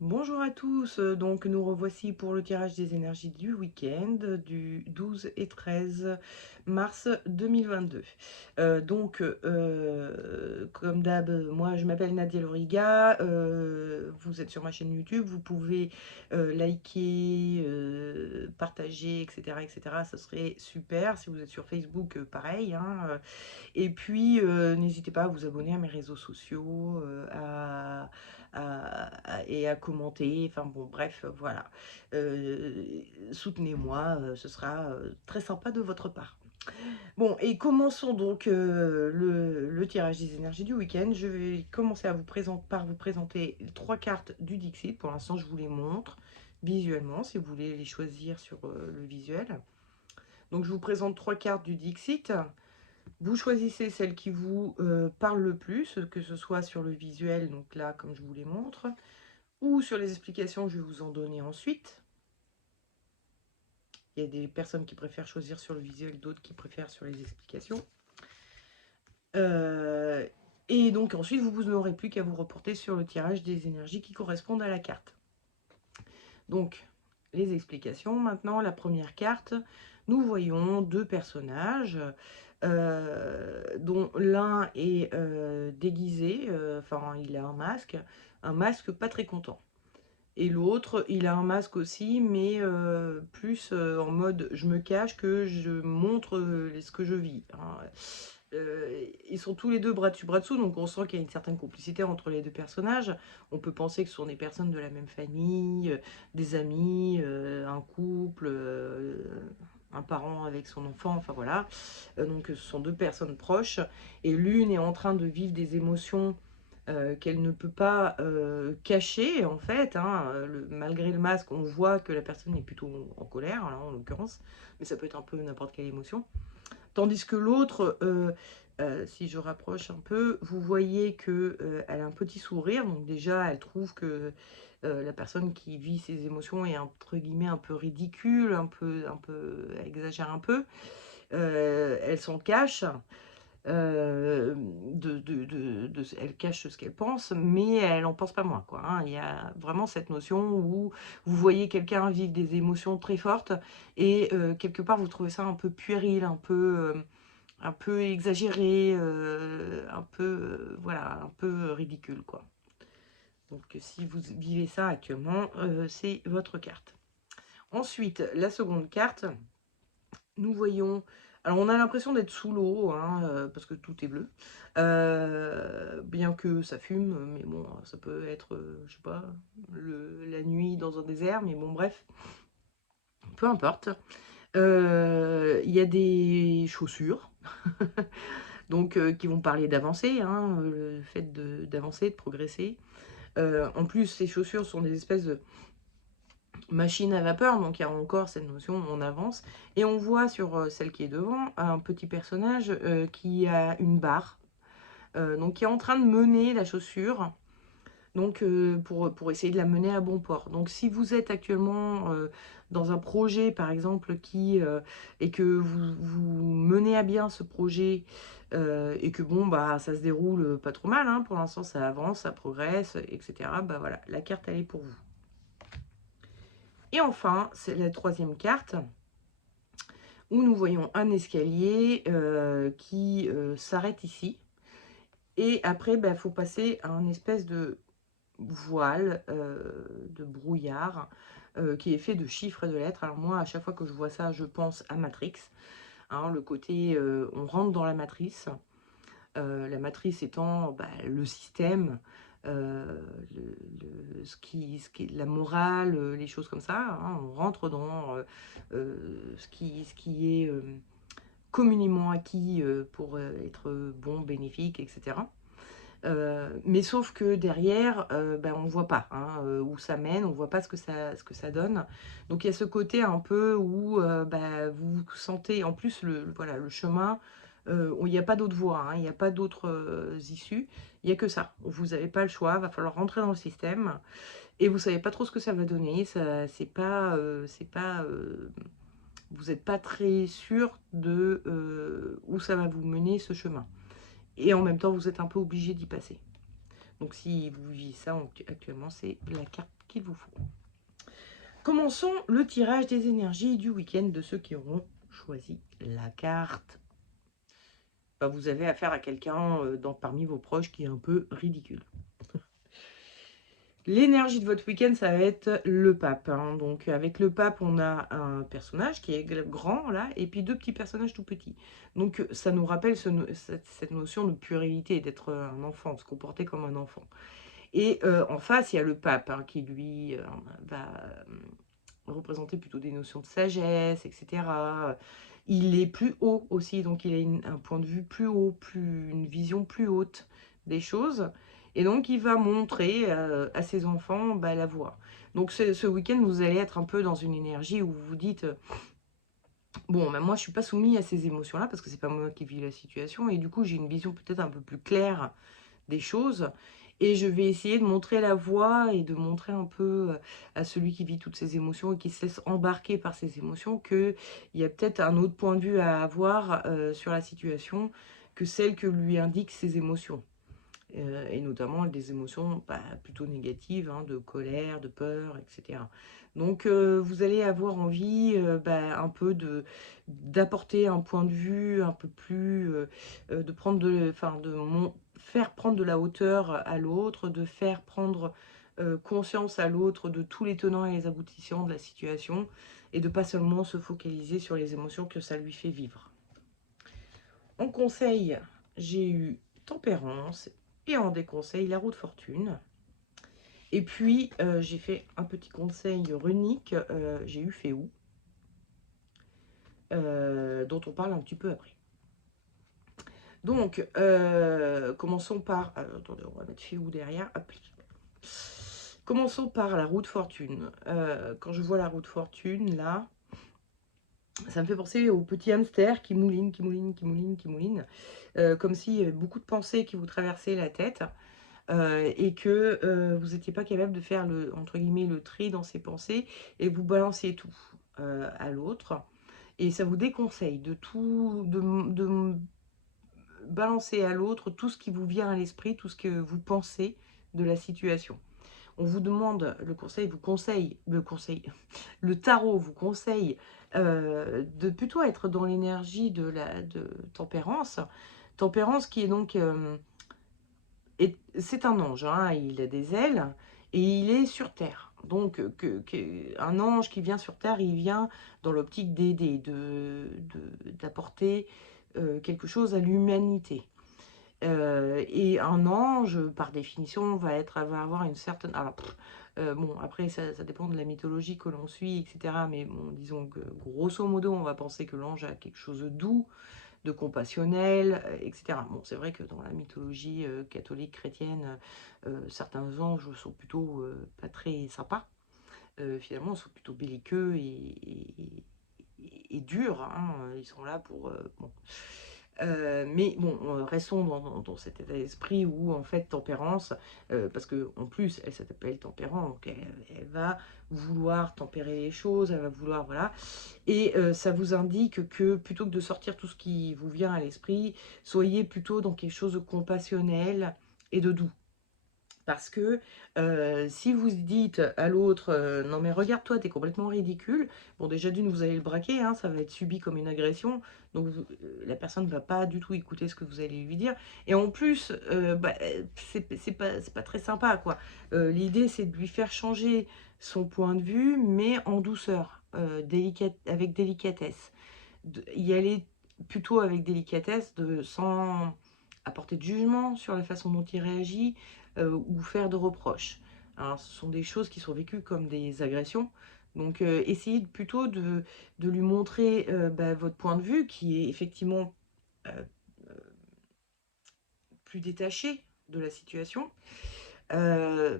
Bonjour à tous, donc nous revoici pour le tirage des énergies du week-end du 12 et 13 mars 2022. Comme d'hab, moi je m'appelle Nadia Loriga, vous êtes sur ma chaîne YouTube, vous pouvez liker, partager, etc., etc. Ça serait super. Si vous êtes sur Facebook, pareil, hein, et puis, n'hésitez pas à vous abonner à mes réseaux sociaux, et à commenter. Enfin bon, bref, voilà. Soutenez-moi, ce sera très sympa de votre part. Bon, et commençons donc le tirage des énergies du week-end. Je vais commencer par vous présenter 3 cartes du Dixit. Pour l'instant, je vous les montre visuellement, si vous voulez les choisir sur le visuel. Donc, je vous présente 3 cartes du Dixit. Vous choisissez celle qui vous parle le plus, que ce soit sur le visuel, donc là, comme je vous les montre, ou sur les explications, je vais vous en donner ensuite. Il y a des personnes qui préfèrent choisir sur le visuel, d'autres qui préfèrent sur les explications. Et donc ensuite, vous n'aurez plus qu'à vous reporter sur le tirage des énergies qui correspondent à la carte. Donc, les explications. Maintenant, la première carte, nous voyons deux personnages, dont l'un est déguisé, enfin, il a un masque pas très content. Et l'autre, il a un masque aussi, mais plus en mode je me cache que je montre ce que je vis, hein. Ils sont tous les deux bras dessus bras dessous, donc on sent qu'il y a une certaine complicité entre les deux personnages. On peut penser que ce sont des personnes de la même famille, des amis, un couple, un parent avec son enfant, enfin voilà. Donc ce sont deux personnes proches, et l'une est en train de vivre des émotions qu'elle ne peut pas cacher, en fait, hein. Malgré le masque, on voit que la personne est plutôt en colère, là, en l'occurrence, mais ça peut être un peu n'importe quelle émotion. Tandis que l'autre, si je rapproche un peu, vous voyez qu'elle a un petit sourire. Donc déjà, elle trouve que la personne qui vit ses émotions est entre guillemets un peu ridicule, elle exagère un peu. Elle s'en cache. Elle cache ce qu'elle pense, mais elle n'en pense pas moins, quoi, hein. Il y a vraiment cette notion où vous voyez quelqu'un vivre des émotions très fortes et quelque part vous trouvez ça un peu puéril, un peu exagéré, un peu, voilà, un peu ridicule, quoi. Donc si vous vivez ça actuellement, c'est votre carte. Ensuite, la seconde carte, nous voyons... Alors, on a l'impression d'être sous l'eau, hein, parce que tout est bleu. Bien que ça fume, mais bon, ça peut être, je sais pas, la nuit dans un désert, mais bon, bref, peu importe. Il y a des chaussures, donc qui vont parler d'avancer, hein, le fait d'avancer, de progresser. En plus, ces chaussures sont des espèces de machine à vapeur, donc il y a encore cette notion on avance, et on voit sur celle qui est devant un petit personnage qui a une barre, donc qui est en train de mener la chaussure, donc pour essayer de la mener à bon port. Donc si vous êtes actuellement dans un projet par exemple et que vous menez à bien ce projet, et que bon bah ça se déroule pas trop mal, hein, pour l'instant ça avance, ça progresse, etc., bah voilà, la carte elle est pour vous. Et enfin, c'est la troisième carte, où nous voyons un escalier qui s'arrête ici. Et après, il faut passer à un espèce de voile, de brouillard, qui est fait de chiffres et de lettres. Alors moi, à chaque fois que je vois ça, je pense à Matrix, hein, le côté, on rentre dans la matrice. La matrice étant le système, la morale, les choses comme ça, hein. On rentre dans ce qui est communément acquis pour être bon, bénéfique, etc. Mais sauf que derrière, on ne voit pas, hein, où ça mène, on ne voit pas ce que ça donne. Donc il y a ce côté un peu où vous sentez, en plus, voilà, le chemin, où il n'y a pas d'autre voie, hein, il n'y a pas d'autres issues, il n'y a que ça. Vous n'avez pas le choix, il va falloir rentrer dans le système, et vous ne savez pas trop ce que ça va donner, vous n'êtes pas très sûr de où ça va vous mener, ce chemin. Et en même temps, vous êtes un peu obligé d'y passer. Donc si vous vivez ça actuellement, c'est la carte qu'il vous faut. Commençons le tirage des énergies du week-end de ceux qui auront choisi la carte. Bah, vous avez affaire à quelqu'un parmi vos proches qui est un peu ridicule. L'énergie de votre week-end, ça va être le pape. Hein. Donc avec le pape, on a un personnage qui est grand, là, et puis deux petits personnages tout petits. Donc ça nous rappelle cette notion de puérilité, d'être un enfant, de se comporter comme un enfant. Et en face, il y a le pape, hein, qui lui va représenter plutôt des notions de sagesse, etc. Il est plus haut aussi, donc il a un point de vue plus haut, une vision plus haute des choses. Et donc, il va montrer à ses enfants la voie. Donc, ce week-end, vous allez être un peu dans une énergie où vous vous dites bon, moi, je suis pas soumis à ces émotions-là parce que c'est pas moi qui vis la situation. Et du coup, j'ai une vision peut-être un peu plus claire des choses. Et je vais essayer de montrer la voie et de montrer un peu à celui qui vit toutes ces émotions et qui se laisse embarquer par ces émotions qu'il y a peut-être un autre point de vue à avoir sur la situation que celle que lui indiquent ses émotions. Et notamment des émotions plutôt négatives, hein, de colère, de peur, etc. Donc vous allez avoir envie un peu d'apporter un point de vue un peu plus, de prendre faire prendre de la hauteur à l'autre, de faire prendre conscience à l'autre de tous les tenants et les aboutissants de la situation, et de pas seulement se focaliser sur les émotions que ça lui fait vivre. En conseil, j'ai eu tempérance, et en déconseil, la roue de fortune. Et puis, j'ai fait un petit conseil runique, j'ai eu Féou, dont on parle un petit peu après. Donc, commençons par... attendez, on va mettre Féou derrière. Hop. Commençons par la roue de fortune. Quand je vois la roue de fortune, là, ça me fait penser au petit hamster qui mouline, qui mouline, qui mouline, qui mouline. Comme s'il y avait beaucoup de pensées qui vous traversaient la tête. Et que vous n'étiez pas capable de faire entre guillemets, le tri dans ces pensées et vous balanciez tout à l'autre. Et ça vous déconseille de balancer à l'autre tout ce qui vous vient à l'esprit, tout ce que vous pensez de la situation. On vous demande, le tarot vous conseille de plutôt être dans l'énergie de tempérance. Tempérance qui est donc... c'est un ange, hein, il a des ailes et il est sur Terre. Donc, un ange qui vient sur Terre, il vient dans l'optique d'aider, d'apporter quelque chose à l'humanité. Et un ange, par définition, va avoir une certaine... Alors, bon, après, ça dépend de la mythologie que l'on suit, etc. Mais bon, disons que, grosso modo, on va penser que l'ange a quelque chose de doux, de compassionnel, etc. Bon, c'est vrai que dans la mythologie catholique, chrétienne, certains anges sont plutôt pas très sympas. Finalement, ils sont plutôt belliqueux et durs. Hein. Ils sont là pour... bon. Mais bon, restons dans cet état d'esprit où, en fait, tempérance, parce qu'en plus, elle s'appelle tempérant, donc elle va vouloir tempérer les choses, elle va vouloir, voilà. Et ça vous indique que, plutôt que de sortir tout ce qui vous vient à l'esprit, soyez plutôt dans quelque chose de compassionnel et de doux. Parce que si vous dites à l'autre non mais regarde-toi, t'es complètement ridicule, bon déjà d'une vous allez le braquer, hein, ça va être subi comme une agression, donc la personne ne va pas du tout écouter ce que vous allez lui dire, et en plus c'est pas très sympa quoi. L'idée c'est de lui faire changer son point de vue mais en douceur, avec délicatesse, y aller plutôt avec délicatesse, sans apporter de jugement sur la façon dont il réagit, ou faire de reproches. Alors, ce sont des choses qui sont vécues comme des agressions. Donc, essayez plutôt de lui montrer votre point de vue, qui est effectivement euh, plus détaché de la situation, euh,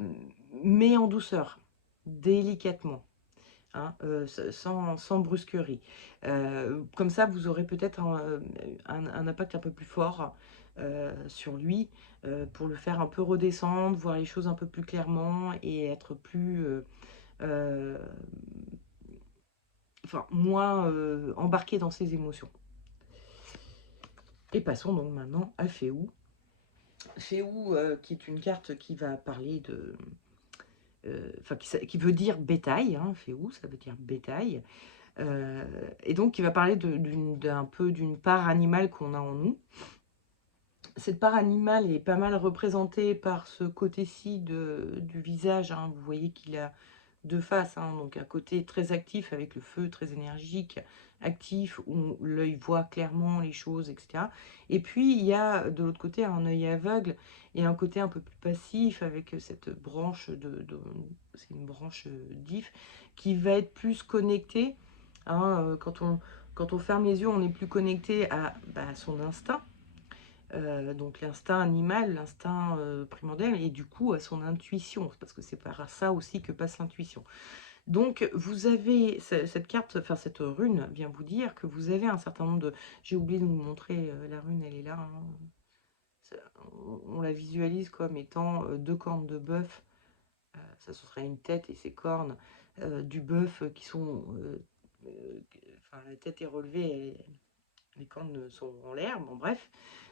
mais en douceur, délicatement. Hein, sans brusquerie. Comme ça, vous aurez peut-être un impact un peu plus fort sur lui, pour le faire un peu redescendre, voir les choses un peu plus clairement et être plus... enfin, moins embarqué dans ses émotions. Et passons donc maintenant à Féou. Féou, qui est une carte qui va parler enfin qui veut dire bétail, hein, Féou, ça veut dire bétail, et donc qui va parler d'un peu d'une part animale qu'on a en nous. Cette part animale est pas mal représentée par ce côté-ci du visage, hein. Vous voyez qu'il a deux faces, hein, donc un côté très actif avec le feu, très énergique, actif, où l'œil voit clairement les choses, etc. Et puis il y a de l'autre côté un œil aveugle et un côté un peu plus passif avec cette branche c'est une branche d'if qui va être plus connectée, hein, quand on ferme les yeux, on est plus connecté à son instinct, donc l'instinct animal, l'instinct primordial, et du coup à son intuition, parce que c'est par ça aussi que passe l'intuition. Donc vous avez cette carte, enfin cette rune vient vous dire que vous avez un certain nombre de... J'ai oublié de vous montrer, la rune, elle est là, hein. On la visualise comme étant deux cornes de bœuf, ça ce serait une tête et ses cornes du bœuf qui sont... enfin la tête est relevée, les cornes sont en l'air, bon bref.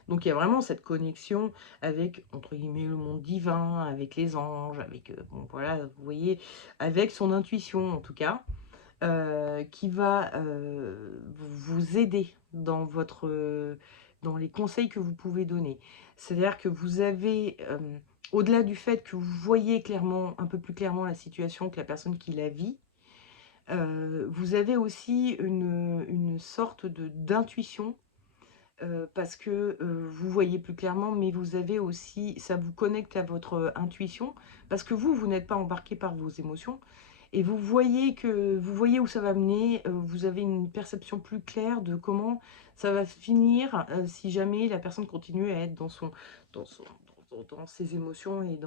Donc il y a vraiment cette connexion avec, entre guillemets, le monde divin, avec les anges, avec, bon voilà, vous voyez, avec son intuition en tout cas, qui va vous aider dans dans les conseils que vous pouvez donner. C'est-à-dire que vous avez, au-delà du fait que vous voyez clairement, un peu plus clairement la situation que la personne qui la vit, vous avez aussi une sorte d'intuition, parce que vous voyez plus clairement, mais vous avez aussi, ça vous connecte à votre intuition, parce que vous n'êtes pas embarqué par vos émotions, et vous voyez où ça va mener, vous avez une perception plus claire de comment ça va finir, si jamais la personne continue à être dans, son, dans ses émotions et,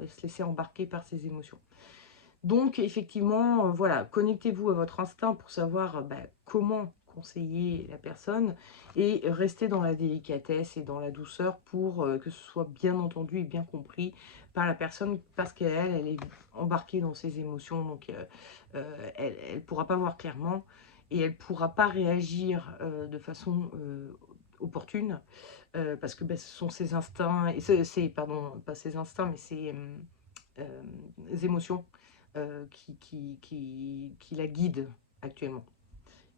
et se laisser embarquer par ses émotions. Donc effectivement, voilà, connectez-vous à votre instinct pour savoir comment conseiller la personne, et restez dans la délicatesse et dans la douceur pour que ce soit bien entendu et bien compris par la personne, parce elle est embarquée dans ses émotions, donc elle ne pourra pas voir clairement et elle ne pourra pas réagir de façon opportune, parce que ce sont ses instincts, et pardon, pas ses instincts, mais ses émotions qui la guident actuellement.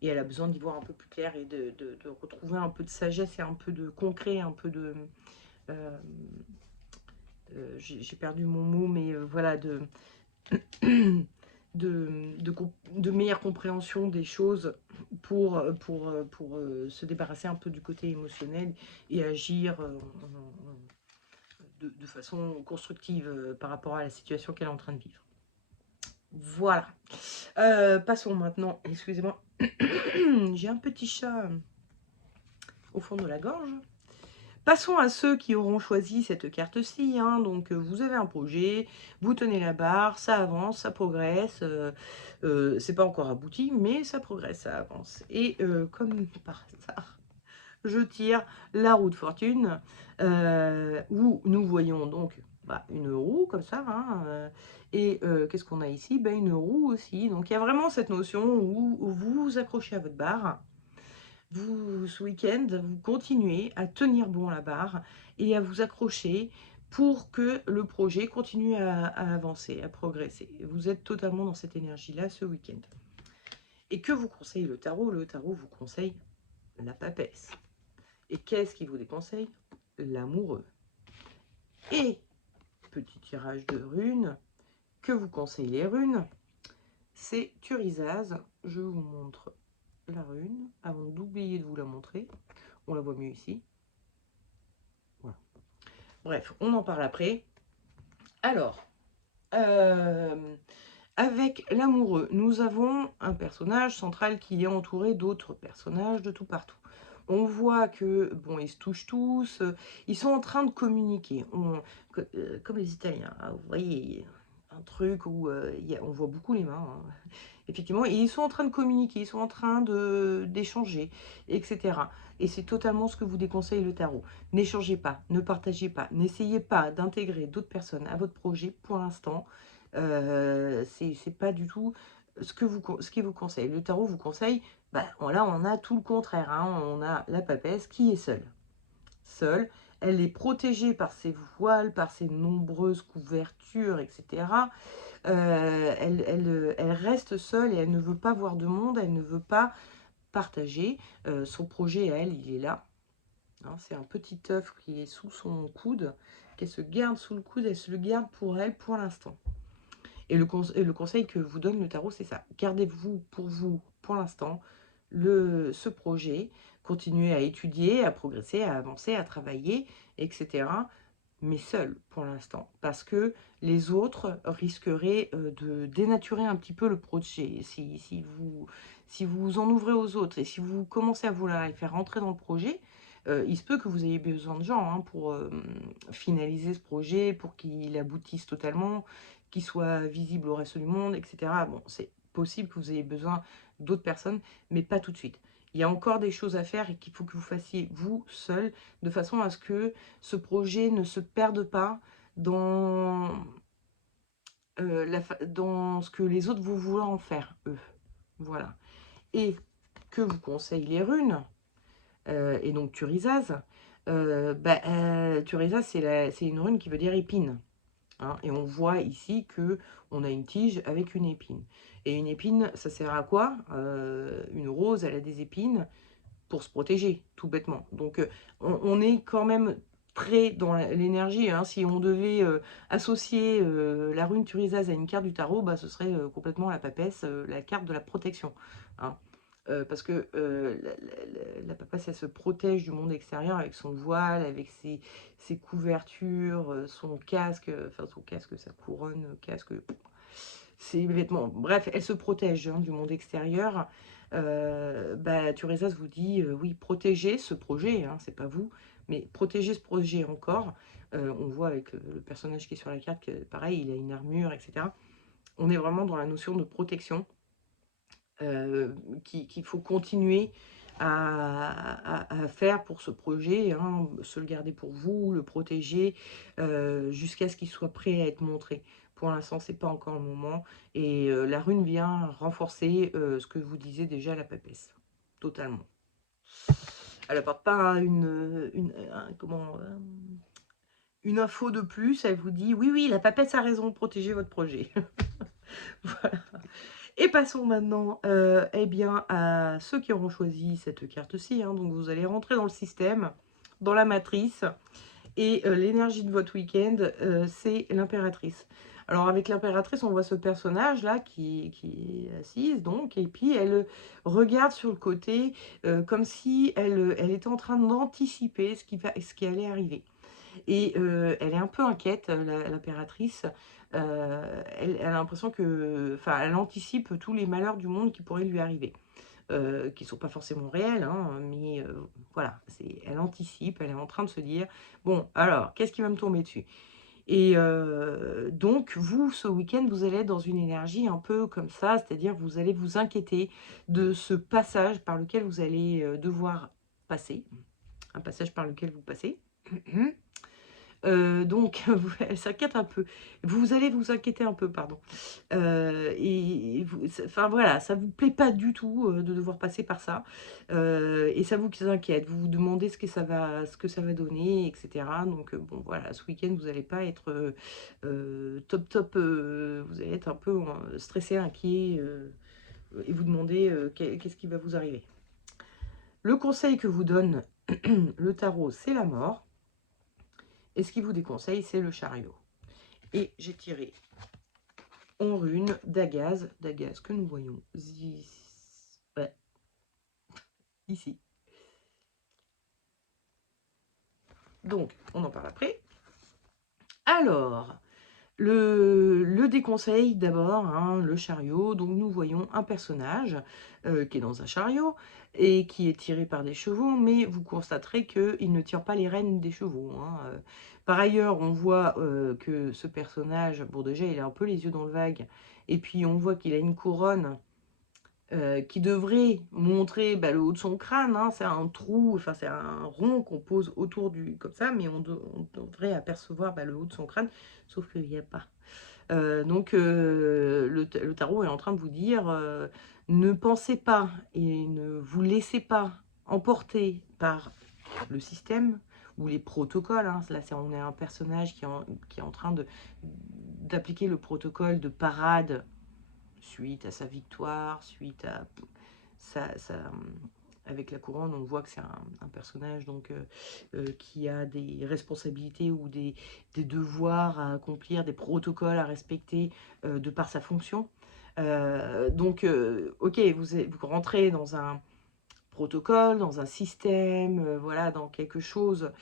Et elle a besoin d'y voir un peu plus clair et de retrouver un peu de sagesse et un peu de concret, un peu de... euh, j'ai perdu mon mot, mais voilà, de meilleure compréhension des choses pour se débarrasser un peu du côté émotionnel et agir de façon constructive par rapport à la situation qu'elle est en train de vivre. Voilà. Passons maintenant, excusez-moi, j'ai un petit chat au fond de la gorge. Passons à ceux qui auront choisi cette carte-ci, hein. Donc vous avez un projet, vous tenez la barre, ça avance, ça progresse, c'est pas encore abouti, mais ça progresse, ça avance. Et comme par hasard, je tire la roue de fortune, où nous voyons donc une roue comme ça, hein, et qu'est-ce qu'on a ici? Une roue aussi. Donc il y a vraiment cette notion où vous vous accrochez à votre barre. Ce week-end, vous continuez à tenir bon la barre et à vous accrocher pour que le projet continue à avancer, à progresser. Vous êtes totalement dans cette énergie-là ce week-end. Et que vous conseille le tarot? Le tarot vous conseille la papesse. Et qu'est-ce qu'il vous déconseille? L'amoureux. Et petit tirage de runes, que vous conseillent les runes? C'est Thurisaz. Je vous montre la rune avant d'oublier de vous la montrer. On la voit mieux ici. Voilà. Bref, on en parle après. Alors, avec l'amoureux, nous avons un personnage central qui est entouré d'autres personnages de tout partout. On voit que, bon, ils se touchent tous, ils sont en train de communiquer. Comme les Italiens, hein, vous voyez, un truc où on voit beaucoup les mains, hein. Effectivement, et ils sont en train de communiquer, ils sont en train d'échanger, etc. Et c'est totalement ce que vous déconseille le tarot. N'échangez pas, ne partagez pas, n'essayez pas d'intégrer d'autres personnes à votre projet pour l'instant. C'est pas du tout ce qui vous conseille. Le tarot vous conseille, là on a tout le contraire, hein. On a la papesse qui est seule. Seule, elle est protégée par ses voiles, par ses nombreuses couvertures, etc. Elle reste seule et elle ne veut pas voir de monde, elle ne veut pas partager. Son projet, à elle, il est là. Hein, c'est un petit œuf qui est sous son coude, qu'elle se garde sous le coude, elle se le garde pour elle pour l'instant. Et le conseil que vous donne le tarot, c'est ça. Gardez-vous pour l'instant ce projet. Continuez à étudier, à progresser, à avancer, à travailler, etc. Mais seul pour l'instant. Parce que les autres risqueraient de dénaturer un petit peu le projet. Si vous en ouvrez aux autres et si vous commencez à vouloir les faire rentrer dans le projet, il se peut que vous ayez besoin de gens hein, pour finaliser ce projet, pour qu'il aboutisse totalement, qu'il soit visible au reste du monde, etc. Bon, c'est possible que vous ayez besoin d'autres personnes, mais pas tout de suite. Il y a encore des choses à faire et qu'il faut que vous fassiez vous seul, de façon à ce que ce projet ne se perde pas dans, dans ce que les autres vont vouloir en faire, eux. Voilà. Et que vous conseillent les runes, et donc Thurisaz. Thurisaz, c'est une rune qui veut dire épine. Hein, et on voit ici que on a une tige avec une épine. Et une épine, ça sert à quoi? Une rose, elle a des épines pour se protéger, tout bêtement. Donc, on est quand même très dans l'énergie. Hein. Si on devait associer la rune Thurisaz à une carte du tarot, bah, ce serait complètement la papesse, la carte de la protection. Hein. Parce que la papesse, elle se protège du monde extérieur avec son voile, avec ses couvertures, son casque, enfin son casque, sa couronne, casque, ses vêtements. Bref, elle se protège hein, du monde extérieur. Thurisaz vous dit, oui, protégez ce projet, hein, c'est pas vous, mais protégez ce projet encore. On voit avec le personnage qui est sur la carte que, pareil, il a une armure, etc. On est vraiment dans la notion de protection. Qu'il faut continuer à faire pour ce projet, hein, se le garder pour vous, le protéger, jusqu'à ce qu'il soit prêt à être montré. Pour l'instant, c'est pas encore le moment. Et la rune vient renforcer ce que vous disiez déjà, la papesse. Totalement. Elle apporte pas une info de plus. Elle vous dit, oui, oui, la papesse a raison, protégez votre projet. Voilà. Et passons maintenant eh bien, à ceux qui auront choisi cette carte-ci. Hein. Donc vous allez rentrer dans le système, dans la matrice. Et l'énergie de votre week-end, c'est l'impératrice. Alors avec l'impératrice, on voit ce personnage-là qui est assise, donc, et puis elle regarde sur le côté comme si elle était en train d'anticiper ce qui allait arriver. Et elle est un peu inquiète, l'impératrice. Elle a l'impression que, enfin, elle anticipe tous les malheurs du monde qui pourraient lui arriver, qui ne sont pas forcément réels, hein, mais voilà, elle anticipe, elle est en train de se dire, bon, alors, qu'est-ce qui va me tomber dessus? Et donc, vous, ce week-end, vous allez être dans une énergie un peu comme ça, c'est-à-dire vous allez vous inquiéter de ce passage par lequel vous allez devoir passer, un passage par lequel vous passez. Donc, elle s'inquiète un peu. Vous allez vous inquiéter un peu, pardon. Enfin voilà, ça vous plaît pas du tout de devoir passer par ça. Et ça vous inquiète. Vous vous demandez ce que ça va donner, etc. Donc, bon, voilà, ce week-end, vous n'allez pas être top. Vous allez être un peu stressé, inquiet, et vous demandez qu'est-ce qui va vous arriver. Le conseil que vous donne le tarot, c'est la mort. Et ce qu'il vous déconseille, c'est le chariot. Et j'ai tiré en rune d'Agaz que nous voyons ici. Donc, on en parle après. Alors, le déconseil d'abord, hein, le chariot. Donc, nous voyons un personnage qui est dans un chariot et qui est tiré par des chevaux, mais vous constaterez qu'il ne tire pas les rênes des chevaux. Hein. Par ailleurs, on voit que ce personnage, bon déjà, il a un peu les yeux dans le vague, et puis on voit qu'il a une couronne qui devrait montrer le haut de son crâne. Hein. C'est un trou, enfin c'est un rond qu'on pose autour du... comme ça, mais on devrait apercevoir le haut de son crâne, sauf qu'il n'y a pas. Donc le tarot est en train de vous dire, ne pensez pas et ne vous laissez pas emporter par le système ou les protocoles. Hein. Là, on est un personnage qui est en train d'appliquer le protocole de parade suite à sa victoire, suite à avec la couronne, on voit que c'est un personnage donc, qui a des responsabilités ou des devoirs à accomplir, des protocoles à respecter de par sa fonction. Donc, ok, vous rentrez dans un protocole, dans un système, voilà, dans quelque chose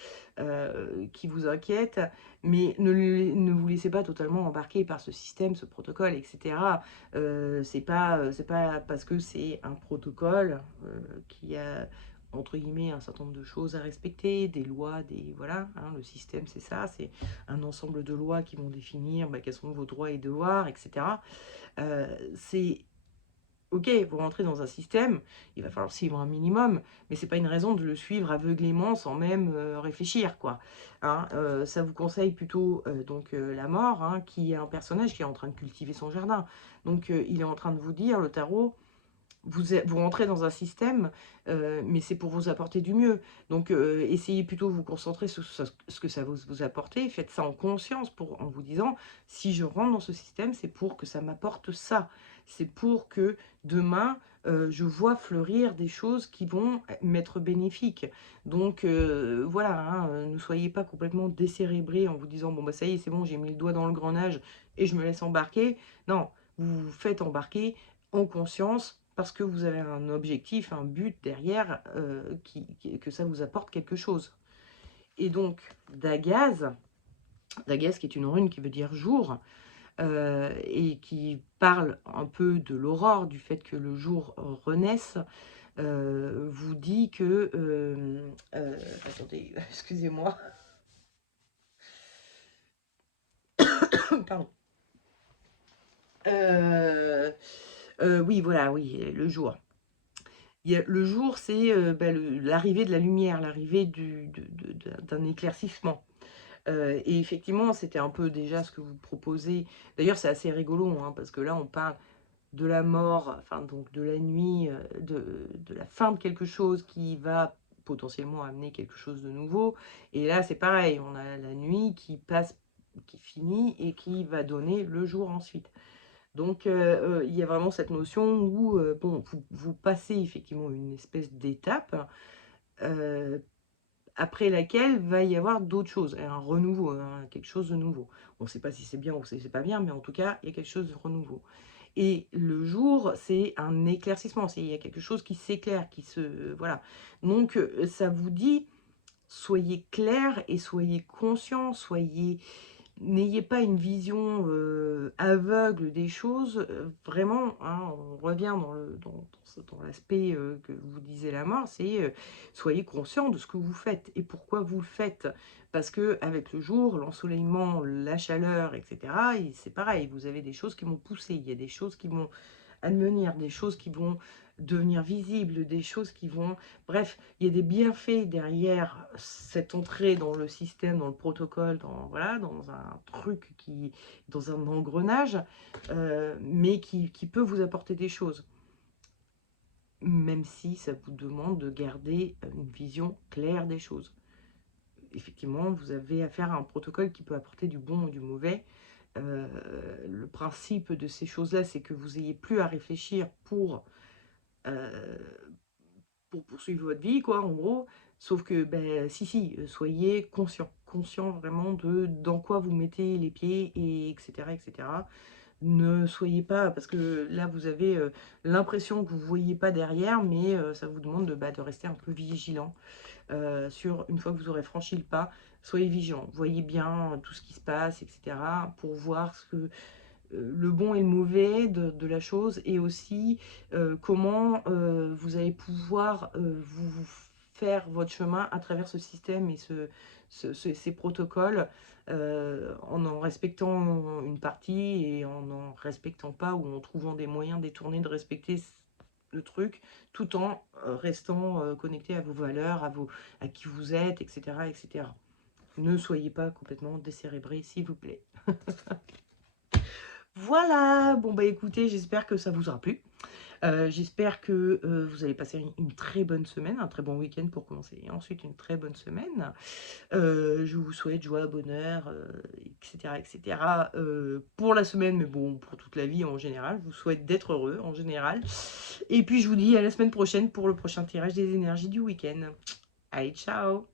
qui vous inquiète, mais ne vous laissez pas totalement embarquer par ce système, ce protocole, etc. C'est pas parce que c'est un protocole qui a entre guillemets un certain nombre de choses à respecter, des lois, voilà, hein, le système c'est ça, c'est un ensemble de lois qui vont définir quels sont vos droits et devoirs, etc. C'est ok, vous rentrez dans un système, il va falloir suivre un minimum, mais c'est pas une raison de le suivre aveuglément sans même réfléchir, quoi. Hein, ça vous conseille plutôt donc la mort, hein, qui est un personnage qui est en train de cultiver son jardin. Donc il est en train de vous dire, le tarot, vous rentrez dans un système, mais c'est pour vous apporter du mieux. Donc, essayez plutôt de vous concentrer sur ce que ça va vous apporter. Faites ça en conscience en vous disant, si je rentre dans ce système, c'est pour que ça m'apporte ça. C'est pour que demain, je vois fleurir des choses qui vont m'être bénéfiques. Donc, voilà, hein, ne soyez pas complètement décérébrés en vous disant, bon, bah ça y est, c'est bon, j'ai mis le doigt dans le grenage et je me laisse embarquer. Non, vous vous faites embarquer en conscience parce que vous avez un objectif, un but derrière, que ça vous apporte quelque chose. Et donc, Dagaz qui est une rune qui veut dire jour, et qui parle un peu de l'aurore, du fait que le jour renaisse, vous dit que... attendez, excusez-moi. Pardon. Oui, voilà, oui, le jour. Le jour, c'est l'arrivée de la lumière, l'arrivée d'un éclaircissement. Et effectivement, c'était un peu déjà ce que vous proposez. D'ailleurs, c'est assez rigolo, hein, parce que là, on parle de la mort, enfin donc de la nuit, de la fin de quelque chose qui va potentiellement amener quelque chose de nouveau. Et là, c'est pareil, on a la nuit qui passe, qui finit et qui va donner le jour ensuite. Donc, il y a vraiment cette notion où bon, vous passez effectivement une espèce d'étape après laquelle va y avoir d'autres choses, un renouveau, hein, quelque chose de nouveau. On ne sait pas si c'est bien ou si c'est pas bien, mais en tout cas, il y a quelque chose de renouveau. Et le jour, c'est un éclaircissement, il y a quelque chose qui s'éclaire, voilà. Donc, ça vous dit, soyez clair et soyez conscient, n'ayez pas une vision aveugle des choses, vraiment, hein, on revient dans l'aspect que vous disiez la mort, c'est soyez conscient de ce que vous faites et pourquoi vous le faites. Parce que avec le jour, l'ensoleillement, la chaleur, etc., c'est pareil, vous avez des choses qui vont pousser, il y a des choses qui vont advenir, des choses qui vont devenir visibles, des choses qui vont... Bref, il y a des bienfaits derrière cette entrée dans le système, dans le protocole, voilà, dans un truc, dans un engrenage, mais qui peut vous apporter des choses. Même si ça vous demande de garder une vision claire des choses. Effectivement, vous avez affaire à un protocole qui peut apporter du bon ou du mauvais. Le principe de ces choses-là, c'est que vous n'ayez plus à réfléchir euh, pour poursuivre votre vie, quoi, en gros. Sauf que, ben, si, soyez conscient vraiment dans quoi vous mettez les pieds, et etc., etc. Ne soyez pas, parce que là, vous avez l'impression que vous ne voyez pas derrière, mais ça vous demande de rester un peu vigilant une fois que vous aurez franchi le pas. Soyez vigilant, voyez bien tout ce qui se passe, etc., pour voir le bon et le mauvais de la chose, et aussi comment vous allez pouvoir vous faire votre chemin à travers ce système et ces protocoles, en respectant une partie et en respectant pas, ou en trouvant des moyens détournés de respecter le truc, tout en restant connecté à vos valeurs, à qui vous êtes, etc., etc. Ne soyez pas complètement décérébrés, s'il vous plaît. Voilà, bon bah écoutez, j'espère que ça vous aura plu. J'espère que vous allez passer une très bonne semaine, un très bon week-end pour commencer, et ensuite une très bonne semaine. Je vous souhaite joie, bonheur, etc., etc. Pour la semaine, mais bon, pour toute la vie en général. Je vous souhaite d'être heureux en général. Et puis je vous dis à la semaine prochaine pour le prochain tirage des énergies du week-end. Allez, ciao!